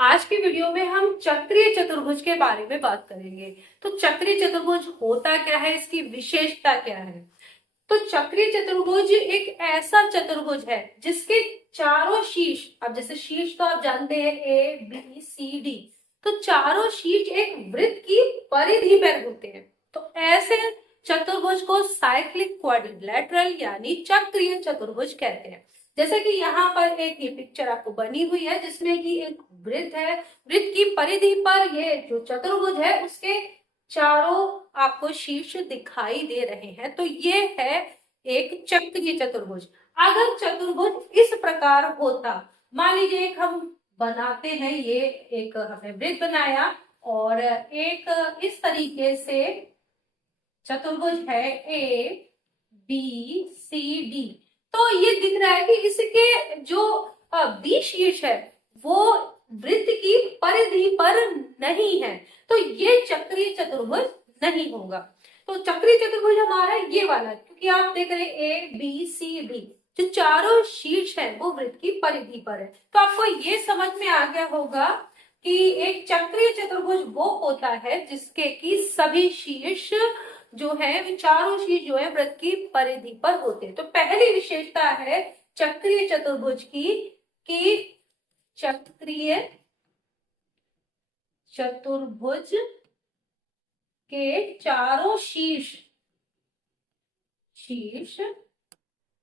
आज की वीडियो में हम चक्रीय चतुर्भुज के बारे में बात करेंगे। तो चक्रीय चतुर्भुज होता क्या है, इसकी विशेषता क्या है। तो चक्रीय चतुर्भुज एक ऐसा चतुर्भुज है जिसके चारों शीर्ष, अब जैसे शीर्ष तो आप जानते हैं ए बी सी डी, तो चारों शीर्ष एक वृत्त की परिधि पर होते हैं। तो ऐसे चतुर्भुज को साइक्लिक क्वाड्रिलेटरल यानी चक्रीय चतुर्भुज कहते हैं। जैसे कि यहाँ पर एक ये पिक्चर आपको बनी हुई है जिसमें कि एक वृत्त है, वृत्त की परिधि पर ये जो चतुर्भुज है उसके चारों आपको शीर्ष दिखाई दे रहे हैं। तो ये है एक चक्रीय चतुर्भुज। अगर चतुर्भुज इस प्रकार होता, मान लीजिए एक हम बनाते हैं, ये एक हमने वृत्त बनाया और एक इस तरीके से चतुर्भुज है ए बी सी डी। तो ये दिख रहा है कि इसके जो बी शीर्ष है वो वृत्त की परिधि पर नहीं है, तो ये चक्रीय चतुर्भुज नहीं होगा। तो चक्रीय चतुर्भुज हमारा ये वाला, क्योंकि आप देख रहे हैं ए बी सी डी, जो चारों शीर्ष है वो वृत्त की परिधि पर है। तो आपको ये समझ में आ गया होगा कि एक चक्रीय चतुर्भुज वो होता है जिसके की सभी शीर्ष जो है, वे चारों शीर्ष जो है वृत्त की परिधि पर होते हैं। तो पहली विशेषता है चक्रीय चतुर्भुज की कि चक्रीय चतुर्भुज के चारों शीर्ष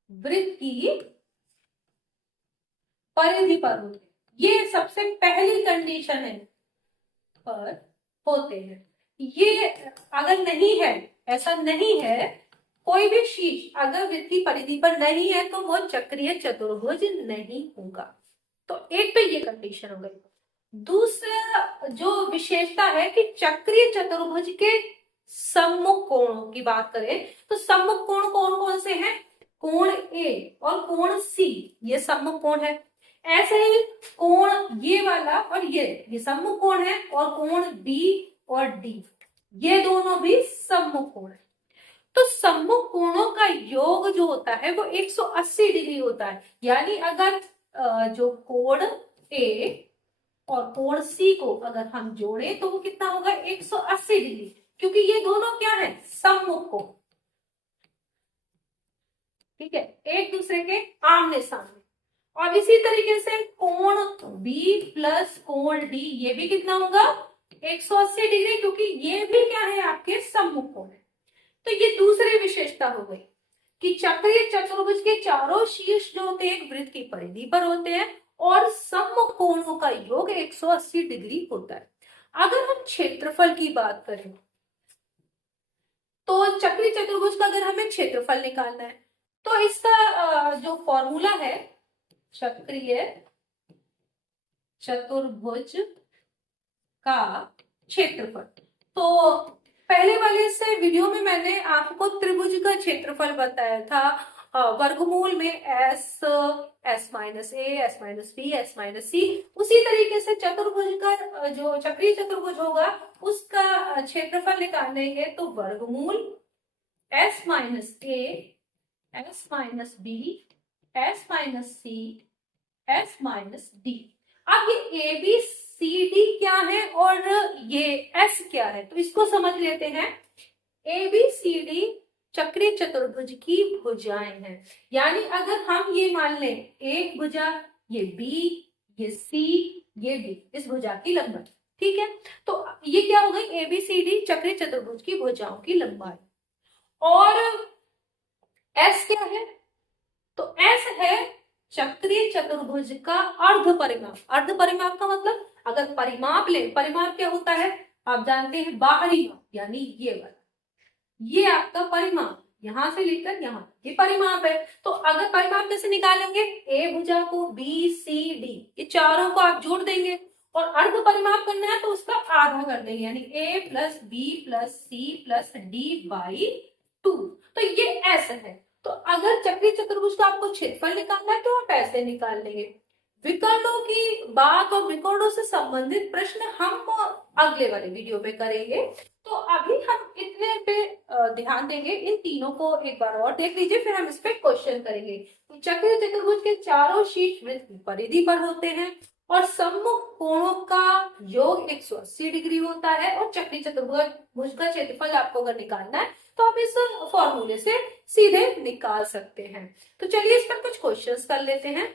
वृत्त की परिधि पर होते हैं। ये सबसे पहली कंडीशन है, पर होते हैं। ये अगर नहीं है, ऐसा नहीं है, कोई भी शीर्ष अगर वृत्त की परिधि पर नहीं है तो वो चक्रीय चतुर्भुज नहीं होगा। तो एक तो ये कंडीशन हो गई। दूसरा जो विशेषता है कि चक्रीय चतुर्भुज के सम्मुख कोणों की बात करें तो सम्मुख कोण कौन कौन से हैं? कोण ए और कोण सी, ये सम्मुख कोण है। ऐसे ही कोण ये वाला और ये सम्मुख कोण है, और कोण बी और डी, ये दोनों भी सम्मुख कोण है। तो सम्मुख कोणों का योग जो होता है वो 180 डिग्री होता है। यानी अगर जो कोण ए और कोण सी को अगर हम जोड़े तो वो कितना होगा? 180 डिग्री, क्योंकि ये दोनों क्या है? सम्मुख कोण। ठीक है, एक दूसरे के आमने सामने। और इसी तरीके से कोण बी प्लस कोण डी, ये भी कितना होगा? 180 डिग्री, क्योंकि ये भी क्या है? आपके सम्मुख कोण है। तो ये दूसरी विशेषता हो गई कि चक्रीय चतुर्भुज के चारों शीर्ष जो होते हैं एक वृत्त की परिधि पर होते हैं और सम्मुख कोणों का योग 180 डिग्री होता है। अगर हम क्षेत्रफल की बात करें तो चक्रीय चतुर्भुज का अगर हमें क्षेत्रफल निकालना है तो इसका जो फॉर्मूला है चक्रीय चतुर्भुज का क्षेत्रफल, तो पहले वाले से वीडियो में मैंने आपको त्रिभुज का क्षेत्रफल बताया था, वर्गमूल में S minus A, S minus B, S minus C. उसी तरीके से चतुर्भुज का जो चक्रीय चतुर्भुज होगा उसका क्षेत्रफल निकालेंगे तो वर्गमूल S minus A, S minus B, S minus C, S minus D. अब ये ए बी सी डी क्या है और ये एस क्या है, तो इसको समझ लेते हैं। ए बी सी डी चक्रीय चतुर्भुज की भुजाएं हैं। यानी अगर हम ये मान लें एक भुजा, ये बी, ये सी, ये डी, इस भुजा की लंबाई, ठीक है। तो ये क्या हो गई? ए बी सी डी चक्रीय चतुर्भुज की भुजाओं की लंबाई। और एस क्या है? तो एस है चक्रीय चतुर्भुज का अर्ध परिमाप। अर्ध परिमाप का मतलब अगर परिमाप ले, परिमाप क्या होता है आप जानते हैं? बाहरी माप, यानी ये वाला, ये आपका परिमाप, यहां से लेकर यहां, ये परिमाप है। तो अगर परिमाप कैसे निकालेंगे? ए भुजा को बी सी डी, ये चारों को आप जोड़ देंगे और अर्ध परिमाप करना है तो उसका आधा कर देंगे, यानी A plus B plus C plus D by 2। तो ये ऐसा है। तो अगर चक्रीय चतुर्भुज का आपको क्षेत्रफल निकालना है तो आप ऐसे निकाल लेंगे। विकर्णों की बात और विकर्णों से संबंधित प्रश्न हम अगले वाले वीडियो में करेंगे। तो अभी हम इतने पे ध्यान देंगे। इन तीनों को एक बार और देख लीजिए, फिर हम इस पे क्वेश्चन करेंगे। चक्रीय चतुर्भुज के चारों शीर्ष वृत्त की परिधि पर होते हैं और सम्मुख कोणों का योग 180 डिग्री होता है और चक्री चतुर्भुज का क्षेत्रफल आपको अगर निकालना है तो आप इस फॉर्मूले से सीधे निकाल सकते हैं। तो चलिए इस पर कुछ क्वेश्चंस कर लेते हैं।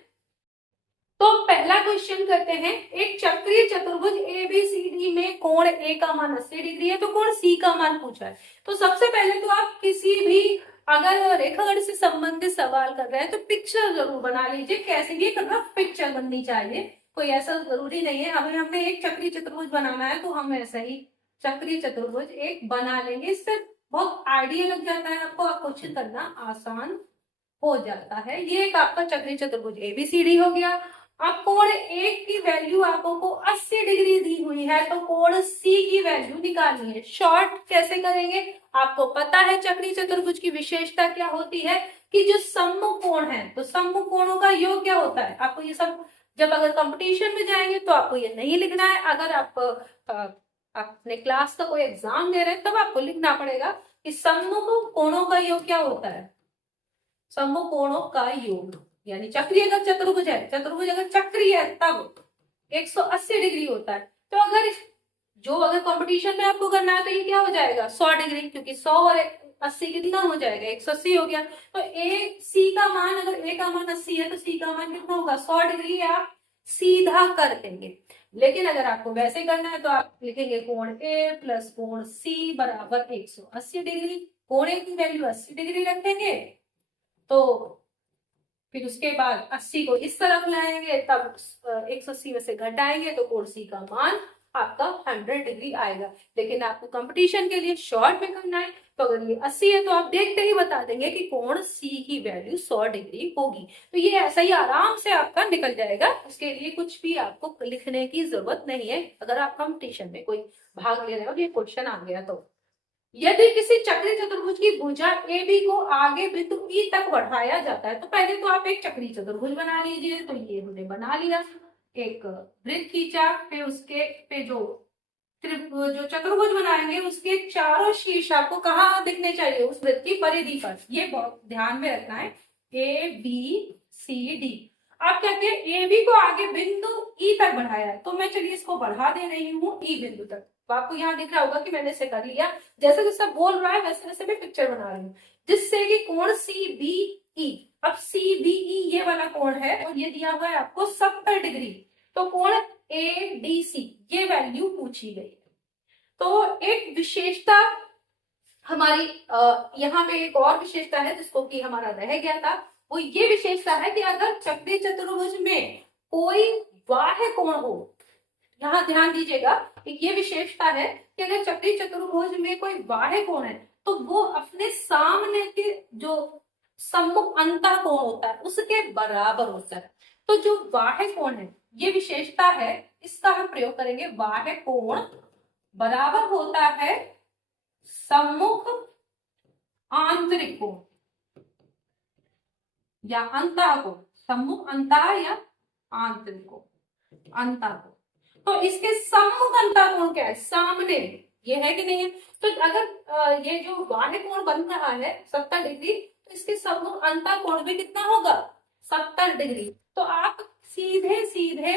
तो पहला क्वेश्चन करते हैं, एक चक्रीय चतुर्भुज ABCD में कोण A का मान 80 डिग्री है, तो कोण C का मान पूछा है। तो सबसे पहले तो आप किसी भी अगर रेखागण से संबंधित सवाल कर रहे हैं तो पिक्चर जरूर बना लीजिए, कैसे भी एक रफ पिक्चर बननी चाहिए, कोई ऐसा जरूरी नहीं है। अगर हमें एक चक्रीय चतुर्भुज बनाना है तो हम ऐसा ही चक्रीय चतुर्भुज एक बना लेंगे, इससे बहुत आइडिया लग जाता है आपको, क्वेश्चन करना आसान हो जाता है। ये एक आपका चक्रीय चतुर्भुज ABCD हो गया। अब कोण A की वैल्यू आपको 80 डिग्री दी हुई है, तो कोण C की वैल्यू निकालनी है। शॉर्ट कैसे करेंगे, आपको पता है चक्रीय चतुर्भुज की विशेषता क्या होती है कि जो सम्मुख कोण है, तो सम्मुख कोणों का योग क्या होता है। आपको ये सब जब अगर कंपटीशन में जाएंगे तो आपको ये नहीं लिखना है, अगर आप अपने क्लास का कोई एग्जाम दे रहे हैं तब आपको लिखना पड़ेगा कि सम्मुख कोणों का योग क्या होता है। सम्मुख कोणों का योग यानी चक्रीय अगर चतुर्भुज है, चतुर्भुज अगर चक्रीय है तब 180 डिग्री होता है। तो अगर कंपटीशन में आपको करना है तो ये क्या हो जाएगा 100 डिग्री, क्योंकि 100 और 80 कितना हो जाएगा 180 हो गया। तो C का मान अगर A का मान 80 है तो C का मान कितना होगा 100 डिग्री, आप सीधा कर देंगे। लेकिन अगर आपको वैसे करना है तो आप लिखेंगे कोण A प्लस कोण C बराबर 180 डिग्री। कोण A की वैल्यू 80 डिग्री रखेंगे, तो फिर उसके बाद 80 को इस तरफ लाएंगे, तब 180 में से घटाएंगे तो कोण C का मान आपका 100 डिग्री आएगा। लेकिन आपको कंपटीशन के लिए शॉर्ट में करना है, तो अगर ये 80 है तो आप देखते ही बता देंगे कि कोण C की वैल्यू 100 डिग्री होगी। तो ये ऐसा ही आराम से आपका निकल जाएगा, उसके लिए कुछ भी आपको लिखने की जरूरत नहीं है। अगर आप कंपटीशन में कोई भाग ले रहे हो, ये क्वेश्चन आ गया तो यदि किसी चक्रीय चतुर्भुज की भुजा AB को आगे बिंदु E तक बढ़ाया जाता है, तो पहले तो आप एक चक्रीय चतुर्भुज बना लीजिए। तो ये हमने बना लिया, एक वृत्त खींचा, फिर उसके पे जो चतुर्भुज बनाएंगे उसके चारों शीर्ष आपको कहाँ दिखने चाहिए, उस वृत्त की परिधि पर। ये बहुत ध्यान में रखना है, ABCD। आप कहते हैं AB को आगे बिंदु E तक बढ़ाया है, तो मैं चलिए इसको बढ़ा दे रही हूँ E बिंदु तक। तो आपको यहाँ दिख रहा होगा कि मैंने इसे कर लिया, जैसे जैसे बोल रहा है वैसे वैसे मैं पिक्चर बना रही हूँ, जिससे कि कोण CBE, अब CBE ये वाला कोण है और ये दिया हुआ है आपको 70 डिग्री, तो कोण ADC ये वैल्यू पूछी गई। तो एक विशेषता हमारी यहाँ पे एक और विशेषता है जिसको कि हमारा रह गया था, वो ये विशेषता है कि अगर चक्रीय चतुर्भुज में कोई बाह्य कोण हो, यहाँ ध्यान दीजिएगा कि ये विशेषता है कि अगर चक्रीय चतुर्भुज में कोई बाह्य कोण है तो वो अपने सामने के जो सम्मुख अंतः कोण होता है उसके बराबर होता है। तो जो बाह्य कोण है ये विशेषता है, इसका हम प्रयोग करेंगे, बाह्य कोण बराबर होता है सम्मुख आंतरिक कोण या अंतः कोण, सम्मुख अंतः या आंतरिक कोण, अंतः कोण। तो इसके सम्मुख अंतः कोण क्या है, सामने, ये है कि नहीं है। तो अगर ये जो बाह्य कोण बन रहा है 70 डिग्री, तो इसके सम्मुख अंतः कोण भी कितना होगा 70 डिग्री। तो आप सीधे सीधे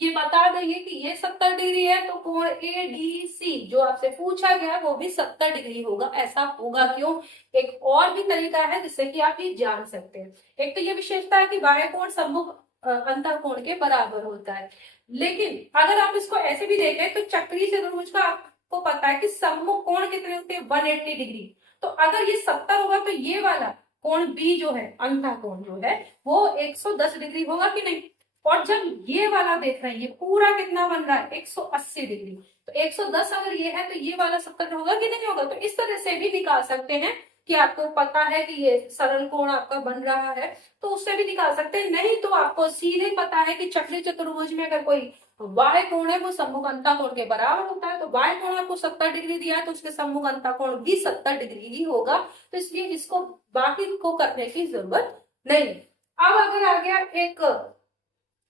ये बता देंगे कि ये 70 डिग्री है, तो कोण ADC जो आपसे पूछा गया है वो भी 70 डिग्री होगा। ऐसा होगा क्यों, एक और भी तरीका है जिससे कि आप ये जान सकते हैं। एक तो ये विशेषता है कि बाह्य कोण सम्मुख अंतः कोण के बराबर होता है, लेकिन अगर आप इसको ऐसे भी देखें तो चक्रीय चतुर्भुज का आपको पता है कि सम्मुख कोण कितने होते हैं 180 डिग्री। तो अगर ये 70 होगा तो ये वाला कोण B जो है, अंतः कोण जो है, वो 110 डिग्री होगा कि नहीं। और जब ये वाला देख रहे हैं ये पूरा कितना बन रहा है 180 डिग्री, तो 110 अगर ये है तो ये वाला 70 होगा कि नहीं होगा। तो इस तरह से भी निकाल सकते हैं कि आपको पता है कि ये सरल कोण आपका बन रहा है तो उससे भी निकाल सकते हैं। नहीं तो आपको सीधे पता है कि चक्रीय चतुर्भुज में अगर कोई बाह्य कोण है वो सम्मुख अंतः कोण के बराबर होता है, तो बाह्य कोण आपको 70 डिग्री दिया है तो उसके सम्मुख अंतः कोण भी 70 डिग्री ही होगा। तो इसलिए इसको बाकी को करने की जरूरत नहीं। अब अगर आ गया एक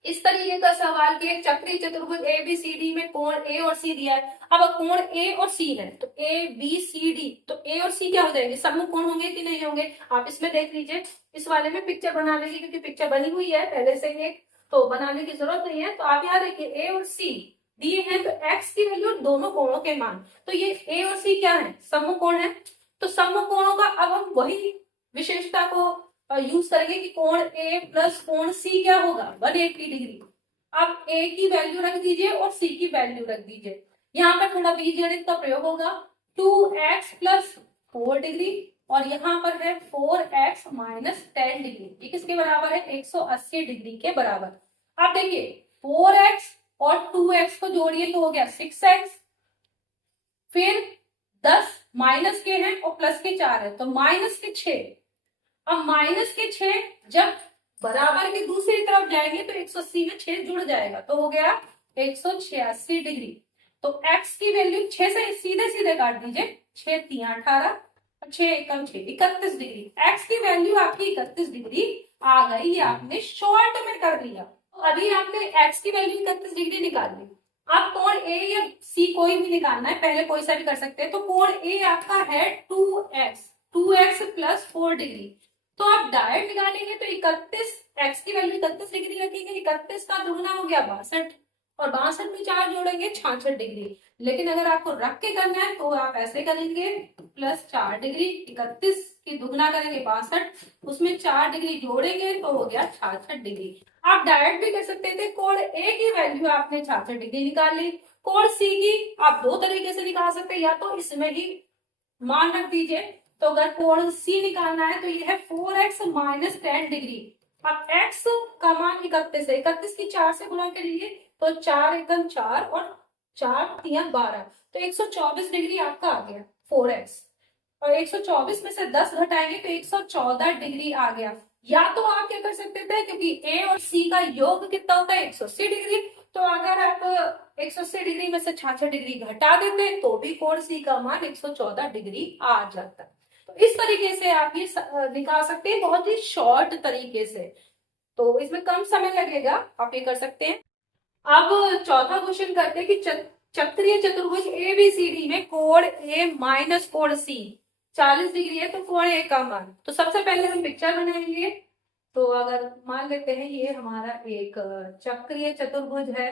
इस तरीके का सवाल कि एक चक्रीय चतुर्भुज ABCD में कोण A और C दिया है। अब कोण A और C है तो ABCD, तो A और C क्या हो जाएंगे, सम्मुख कोण होंगे कि नहीं होंगे। आप इसमें देख लीजिए, इस वाले में पिक्चर बना लीजिए क्योंकि पिक्चर बनी हुई है पहले से ही। तो बनाने की जरूरत नहीं है। तो आप यहाँ देखिए ए और सी दिए हैं, तो एक्स की वैल्यू और दोनों कोणों के मान, तो ये ए और सी क्या है, समकोण है। तो समकोणों का अब हम वही विशेषता को यूज करेंगे कि कोण ए प्लस कोण सी क्या होगा, 180 डिग्री। आप ए की वैल्यू रख दीजिए और सी की वैल्यू रख दीजिए। यहाँ पर थोड़ा बीजगणित का प्रयोग होगा, 2x प्लस 4 डिग्री और यहाँ पर है 4x माइनस 10 डिग्री, ये किसके बराबर है, 180 डिग्री के बराबर। आप देखिए 4x और 2x को जोड़िए तो हो गया 6x, फिर 10 माइनस के हैं और प्लस के 4 है तो माइनस के 6। अब माइनस के 6 जब बराबर की दूसरी तरफ जाएंगे तो 180 में 6 जुड़ जाएगा तो हो गया 186 डिग्री। तो x की वैल्यू 6 से सीधे सीधे काट दीजिए, 6 3 18 और 6 एकम 6 31 डिग्री। x की वैल्यू आपकी 31 डिग्री आ गई, ये आपने शॉर्ट में कर लिया। तो अभी आपने x की वैल्यू 31 डिग्री निकाल ली। आप कोण a या c कोई भी निकालना है, पहले कोई सा भी कर सकते हैं। तो कोण a आपका है 2x प्लस 4 डिग्री। तो आप डायरेक्ट निकालेंगे तो 31, x की वैल्यू 31 डिग्री रखेंगे, 31 का दुगना हो गया 62 और 62 में 4 जोड़ेंगे 66 डिग्री। लेकिन अगर आपको रख के करना है तो आप ऐसे करेंगे, प्लस 4 डिग्री, 31 की दुगना करेंगे 62, उसमें 4 डिग्री जोड़ेंगे तो हो गया 66 डिग्री। आप डायरेक्ट भी कर सकते थे, कोण ए की वैल्यू आपने 66 डिग्री निकाल ली, कोण सी की आप दो तरीके से निकाल सकते हैं, या तो इसमें ही मान रख दीजिए। तो अगर कोण सी निकालना है तो ये है 4x माइनस 10 डिग्री। अब x का मान 31 है, 31 की 4 से गुणा करिए तो 4 एकम 4 और 4 3 12, तो 124 डिग्री आपका आ गया 4x। और 124 में से 10 घटाएंगे तो 114 डिग्री आ गया। या तो आप क्या कर सकते थे, क्योंकि ए और सी का योग कितना होता है 180 डिग्री, तो अगर आप 180 डिग्री में से 66 डिग्री घटा देते तो भी कोण सी का मान 114 डिग्री आ जाता। तो इस तरीके से आप ये निकाल सकते हैं, बहुत ही शॉर्ट तरीके से। तो इसमें कम समय लगेगा, आप ये कर सकते हैं। अब चौथा क्वेश्चन करते हैं कि चक्रीय चतुर्भुज ABCD में कोण A माइनस कोण C 40 डिग्री है, तो कोण A का मान। तो सबसे पहले हम पिक्चर बनाएंगे। तो अगर मान लेते हैं ये हमारा एक चक्रीय चतुर्भुज है।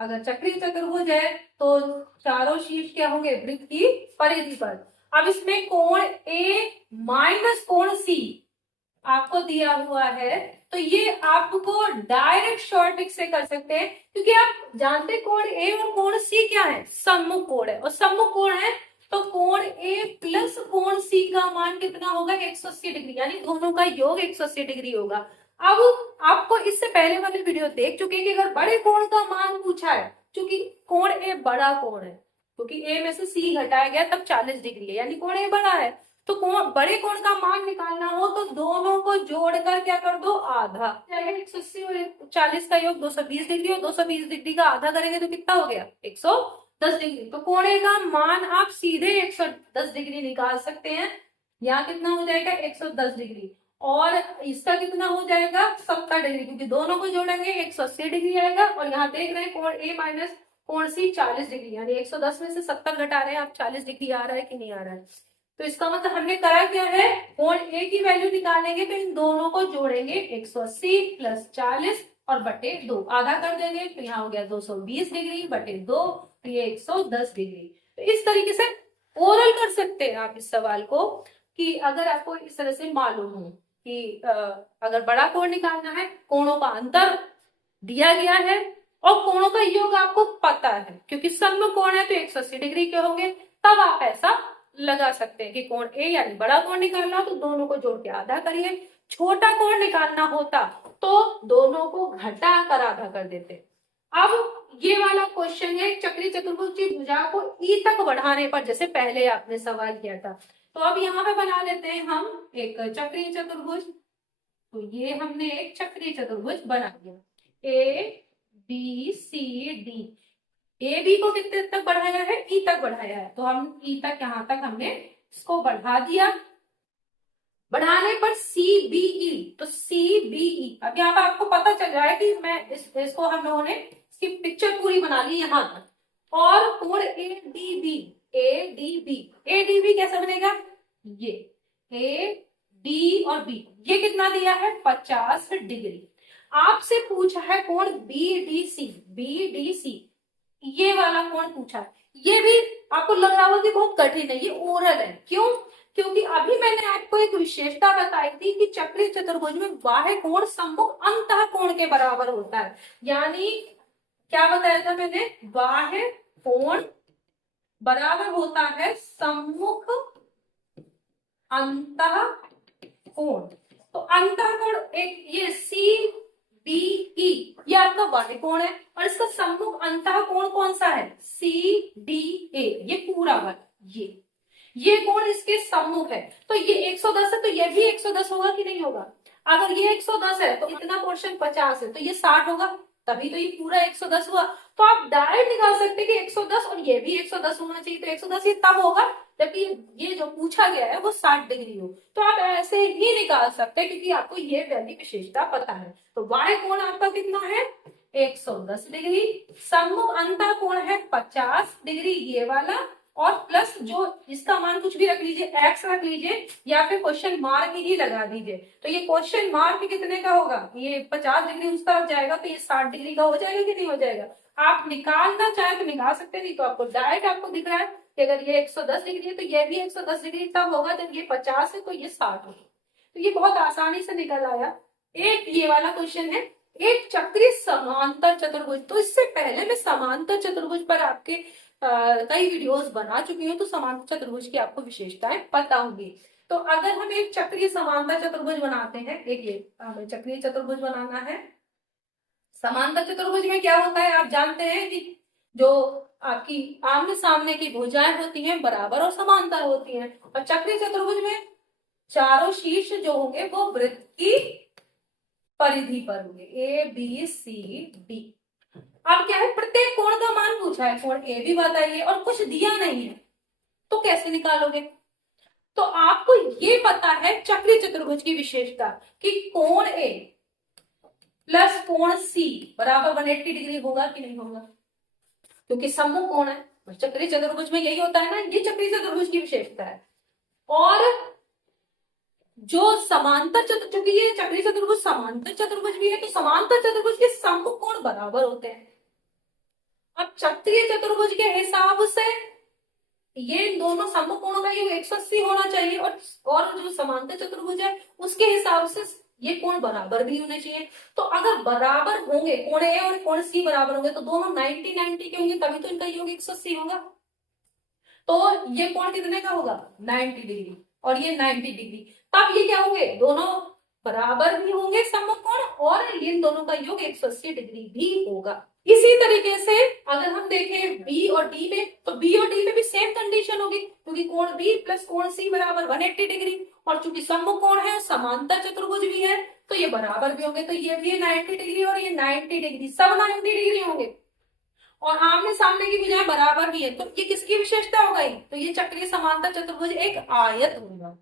अगर चक्रीय चतुर्भुज है तो चारों शीर्ष क्या होंगे, वृत्त की परिधि पर। अब इसमें कोण A माइनस कोण C आपको दिया हुआ है, तो ये आपको डायरेक्ट शॉर्ट ट्रिक से कर सकते हैं, क्योंकि आप जानते कोण A और कोण C क्या है, सम्मुख कोण है। और सम्मुख कोण है तो कोण A प्लस कोण C का मान कितना होगा, 180 डिग्री, यानी दोनों का योग 180 डिग्री होगा। अब आपको इससे पहले वाले वीडियो देख चुके हैं कि अगर बड़े कोण का मान पूछा है, क्योंकि कोण A बड़ा कोण है, क्योंकि A में से C घटाया गया तब 40 डिग्री है, यानी कोण A बड़ा है। तो कोण बड़े कोण का मान निकालना हो तो दोनों को जोड़कर क्या कर दो, आधा। 180 और 40 का योग 220 डिग्री, और 220 डिग्री का आधा करेंगे तो कितना हो गया, 110 डिग्री। तो कोण A का मान आप सीधे 110 डिग्री निकाल सकते हैं। यहाँ कितना हो जाएगा, 110 डिग्री, और इसका कितना हो जाएगा, 70 डिग्री, क्योंकि दोनों को जोड़ेंगे 180 डिग्री आएगा। और यहाँ देख रहे हैं कोण A माइनस कोण C 40 डिग्री, यानी 110 में से 70 घटा रहे हैं आप, 40 डिग्री आ रहा है कि नहीं आ रहा है। तो इसका मतलब हमने करा क्या है, कोण A की वैल्यू निकालेंगे तो इन दोनों को जोड़ेंगे, 180 प्लस 40 और बटे 2, आधा कर देंगे तो यहाँ हो गया 220 डिग्री बटे 2, तो ये 110 डिग्री। तो इस तरीके से ओरल कर सकते हैं आप इस सवाल को, कि अगर आपको इस तरह से मालूम हो कि अगर बड़ा कोण निकालना है, कोणों का अंतर दिया गया है और कोणों का योग आपको पता है, क्योंकि सम्मुख कोण है तो 180 डिग्री के होंगे, तब आप ऐसा लगा सकते हैं कि कोण A यानी बड़ा कोण निकालना हो तो दोनों को जोड़ के आधा करिए, छोटा कोण निकालना होता तो दोनों को घटा कर आधा कर देते। अब ये वाला क्वेश्चन है चक्रीय चतुर्भुज की भुजा को E तक बढ़ाने पर, जैसे पहले आपने सवाल किया था। तो अब यहाँ पे बना लेते हैं हम एक चक्रीय चतुर्भुज। तो ये हमने एक चक्रीय चतुर्भुज बना दिया, ABCD। ए बी को कितने तक बढ़ाया है, ई तक बढ़ाया है, तो हम ई तक, यहां तक हमने इसको बढ़ा दिया। बढ़ाने पर सी बी ई, तो सी बी ई, अब यहाँ पर आपको पता चल रहा है कि मैं इसको हम लोगों ने इसकी पिक्चर पूरी बना ली यहां तक। और कोण A D B, A D B, A D B कैसे बनेगा, ये ए डी और बी, ये कितना दिया है 50 डिग्री। आपसे पूछा है कोण बीडीसी, बीडीसी ये वाला कोण पूछा है। ये भी आपको लग रहा होगा कि बहुत कठिन है, ये ओरल है। क्यों? क्योंकि अभी मैंने आपको एक विशेषता बताई थी कि चक्रीय चतुर्भुज में बाह्य कोण सम्मुख अंतः कोण के बराबर होता है। यानी क्या बताया था मैंने, बाह्य कोण बराबर होता है सम्मुख अंतः कोण। तो अंतः कोण एक ये सी बी ई ये आपका बाह्य कोण है, और इसका सम्मुख अंतः कोण कौन सा है, सी डी ए, ये पूरा वाला ये कोण इसके सम्मुख है। तो ये 110 है, तो ये भी 110 होगा कि नहीं होगा? अगर ये 110 है तो इतना पोर्शन 50 है, तो ये 60 होगा, तभी तो ये पूरा 110 हुआ। तो आप डायरेक्ट निकाल सकते हैं कि 110 और ये भी 110 होना चाहिए। तो 110 ये तब होगा जबकि ये जो पूछा गया है वो 60 डिग्री हो। तो आप ऐसे ही निकाल सकते हैं क्योंकि आपको ये वाली विशेषता पता है। तो y कोण आपका कितना है, 110 डिग्री, सम्मुख अंतः कोण है 50 डिग्री ये वाला, और प्लस जो इसका मान कुछ भी रख लीजिए, x रख लीजिए या फिर क्वेश्चन मार्क ही लगा दीजिए। तो ये क्वेश्चन मार्क कितने का होगा, ये 50 डिग्री उस तरफ जाएगा तो ये 60 डिग्री का हो जाएगा कि नहीं हो जाएगा? आप निकालना चाहे तो निकाल सकते हैं, नहीं तो आपको डायरेक्ट आपको दिख रहा है कि अगर ये 110 डिग्री है तो ये भी 110 डिग्री तब होगा जब ये 50 है तो ये 60 होगा। तो ये बहुत आसानी से निकल आया। एक ये वाला क्वेश्चन है, एक चक्रीय समांतर चतुर्भुज। तो इससे पहले मैं समांतर चतुर्भुज पर आपके कई वीडियोस बना चुकी हूँ, तो समांतर चतुर्भुज की आपको विशेषताएं पता होंगी। तो अगर हम एक चक्रीय समांतर चतुर्भुज बनाते हैं, एक ये हमें चक्रीय चतुर्भुज बनाना है। समांतर चतुर्भुज में क्या होता है आप जानते हैं कि जो आपकी आमने सामने की भुजाएं होती हैं बराबर और समांतर होती हैं, और चक्रीय चतुर्भुज में चारों शीर्ष जो होंगे वो वृत्त की परिधि पर होंगे, ए बी सी डी। अब क्या है, प्रत्येक कोण का मान पूछा है, कोण ए भी बताइए और कुछ दिया नहीं है, तो कैसे निकालोगे? तो आपको ये पता है चक्रीय चतुर्भुज की विशेषता कि कोण ए प्लस कोण सी बराबर 180 डिग्री होगा कि नहीं होगा, क्योंकि सम्मुख कोण है। चक्रीय चतुर्भुज में यही होता है ना, ये चक्रीय चतुर्भुज की विशेषता है। और जो समांतर चतुर्भुज, क्योंकि ये चक्रीय चतुर्भुज समांतर चतुर्भुज भी है, तो समांतर चतुर्भुज के सम्मुख कोण बराबर होते हैं। अब चक्रीय चतुर्भुज के हिसाब से ये दोनों सम्मुख कोणों का योग 180 होना चाहिए, और जो समांतर चतुर्भुज है उसके हिसाब से ये कोण बराबर भी होने चाहिए। तो अगर बराबर होंगे, कोण ए और कोण सी बराबर होंगे, तो दोनों 90-90 के होंगे, तभी तो इनका योग 180 होगा। तो ये कोण कितने का होगा, 90 डिग्री, और ये 90 डिग्री। तब ये क्या होंगे, दोनों बराबर भी होंगे सम्मुख कोण, और इन दोनों का योग 180 डिग्री भी होगा। इसी तरीके से अगर हम देखें बी और डी में, तो बी और डी में भी सेम कंडीशन होगी, क्योंकि कोण बी प्लस कोण सी बराबर 180 डिग्री, और चूंकि सम्मुख कोण है समांतर चतुर्भुज भी है तो ये बराबर भी होंगे। तो ये भी 90 डिग्री और ये 90 डिग्री, सब 90 डिग्री होंगे, और आमने सामने की भुजाएं बराबर भी है। तो ये किसकी विशेषता हो गई, तो ये चक्रीय समांतर चतुर्भुज एक आयत होगा,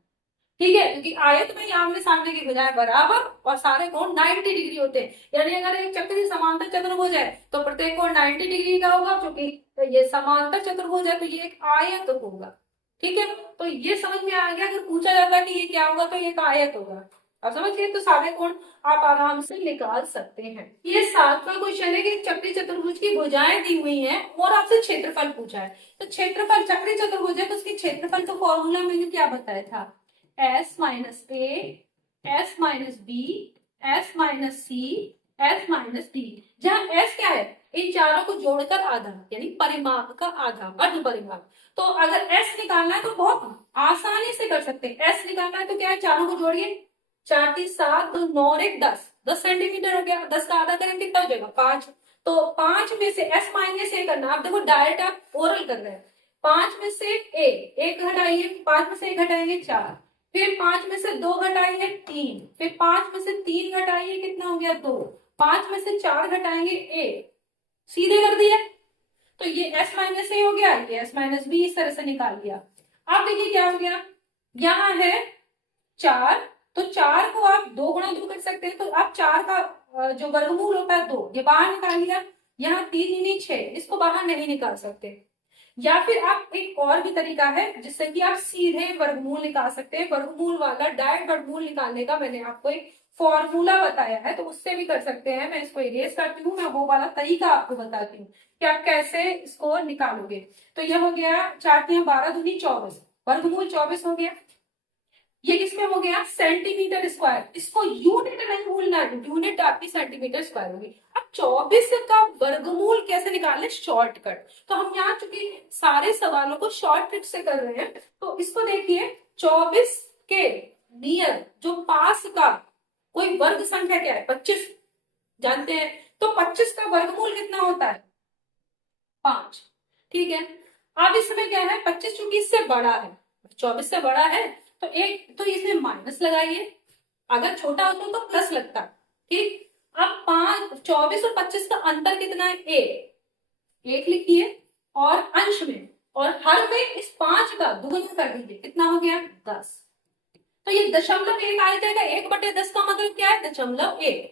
ठीक है, क्योंकि आयत में आमने सामने की भुजाएं बराबर और सारे कोण 90 डिग्री होते हैं। यानी अगर एक चक्रीय समांतर चतुर्भुज है तो प्रत्येक कोण 90 डिग्री का होगा, क्योंकि ये समांतर चतुर्भुज है तो ये एक आयत होगा, ठीक है। तो ये समझ में आ गया, अगर पूछा जाता कि ये क्या होगा तो ये एक आयत होगा। अब समझ गए, तो सारे कोण आप आराम से निकाल सकते हैं। ये 7वां क्वेश्चन है कि चक्रीय चतुर्भुज की भुजाएं दी हुई हैं और आपसे क्षेत्रफल पूछा है। तो क्षेत्रफल, चक्रीय चतुर्भुज है तो उसकी क्षेत्रफल का फॉर्मूला मैंने क्या बताया था, s minus A, s minus B, s minus C, s minus D. जहां s क्या है, इन चारों को जोड़कर आधा, यानी परिमाप का आधा, अर्ध परिमाप। तो अगर s निकालना है तो बहुत आसानी से कर सकते हैं। s निकालना है तो क्या है, चारों को जोड़िए, 4 3 7 2 9 और 1 10, 10 सेंटीमीटर हो गया। 10 का आधा करेंगे कितना हो जाएगा, 5। तो 5 में से s माइनस ए करना, आप देखो डायरेक्ट आप ओरल कर रहे हैं। 5 में से a, 1 घटाइए, 5 में से 1 घटाएंगे 4, फिर 5 में से 2 घटाइए 3, फिर 5 में से 3 घटाइए कितना हो गया 2, 5 में से 4 घटाएंगे a, सीधे कर दिया। तो ये s माइनस ए हो गया, ये s माइनस बी, इस तरह से निकाल लिया। अब देखिए क्या हो गया, यहाँ है 4, तो 4 को आप 2 गुणा 2 कर सकते हैं, तो आप 4 का जो वर्गमूल होता है 2, ये बाहर निकाल लिया। यहाँ 3 यानी 6, इसको बाहर नहीं निकाल सकते। या फिर आप एक और भी तरीका है जिससे कि आप सीधे वर्गमूल निकाल सकते हैं। वर्गमूल वाला, डायरेक्ट वर्गमूल निकालने का मैंने आपको एक फॉर्मूला बताया है तो उससे भी कर सकते हैं। मैं इसको इरेज करती हूँ, मैं वो वाला तरीका आपको बताती हूँ कि आप कैसे इसको निकालोगे। तो ये हो गया 4×12 = 24, वर्गमूल 24 हो गया। ये किसमें हो गया? Centimetre square. इसको यूनिट नहीं भूलना, यूनिट आपकी सेंटीमीटर स्क्वायर होगी। अब 24 का वर्गमूल कैसे निकालने? शॉर्टकट। तो हम यहाँ चूंकि सारे सवालों को शॉर्टकट से कर रहे हैं तो इसको देखिए, 24 के नियर जो पास का कोई वर्ग संख्या क्या है? 25 जानते हैं। तो 25 का वर्गमूल कितना होता है? 5। ठीक है। अब इसमें क्या है, 25 चूंकि इससे बड़ा है, 24 से बड़ा है, तो एक तो इसमें माइनस लगाइए, अगर छोटा होता तो प्लस लगता। ठीक। अब 24 और 25 का अंतर कितना है? 1 लिखिए, और अंश में और हर में इस 5 का दुगुना कर दीजिए, कितना हो गया? 10। तो ये 0.1 आ जाएगा। 1/10 का मतलब क्या है? 0.1।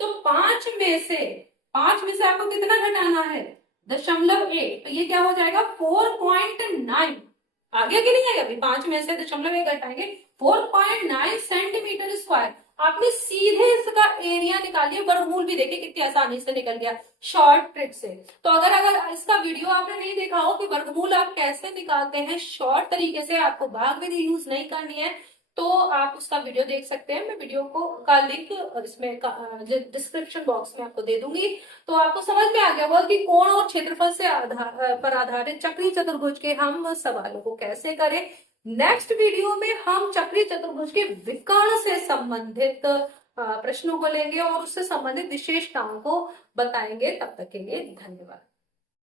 तो 5 में से आपको कितना घटाना है? 0.1। तो ये क्या हो जाएगा? 4.9। आ गया कि नहीं आएगा? अभी 5 में से 0.1 घटाएंगे, 4.9 सेंटीमीटर स्क्वायर। आपने सीधे इसका एरिया निकालिए, वर्गमूल भी देखिए कितनी आसानी से निकल गया शॉर्ट ट्रिक से। तो अगर इसका वीडियो आपने नहीं देखा हो कि वर्गमूल आप कैसे निकालते हैं शॉर्ट तरीके से, आपको भाग विधि यूज नहीं करनी है, तो आप उसका वीडियो देख सकते हैं। मैं वीडियो को का लिंक इसमें डिस्क्रिप्शन बॉक्स में आपको दे दूंगी। तो आपको समझ में आ गया होगा कि कोण और क्षेत्रफल से पर आधारित चक्रीय चतुर्भुज के हम सवालों को कैसे करें। नेक्स्ट वीडियो में हम चक्रीय चतुर्भुज के विकर्ण से संबंधित प्रश्नों को लेंगे और उससे संबंधित विशेषताओं को बताएंगे। तब तक के लिए धन्यवाद।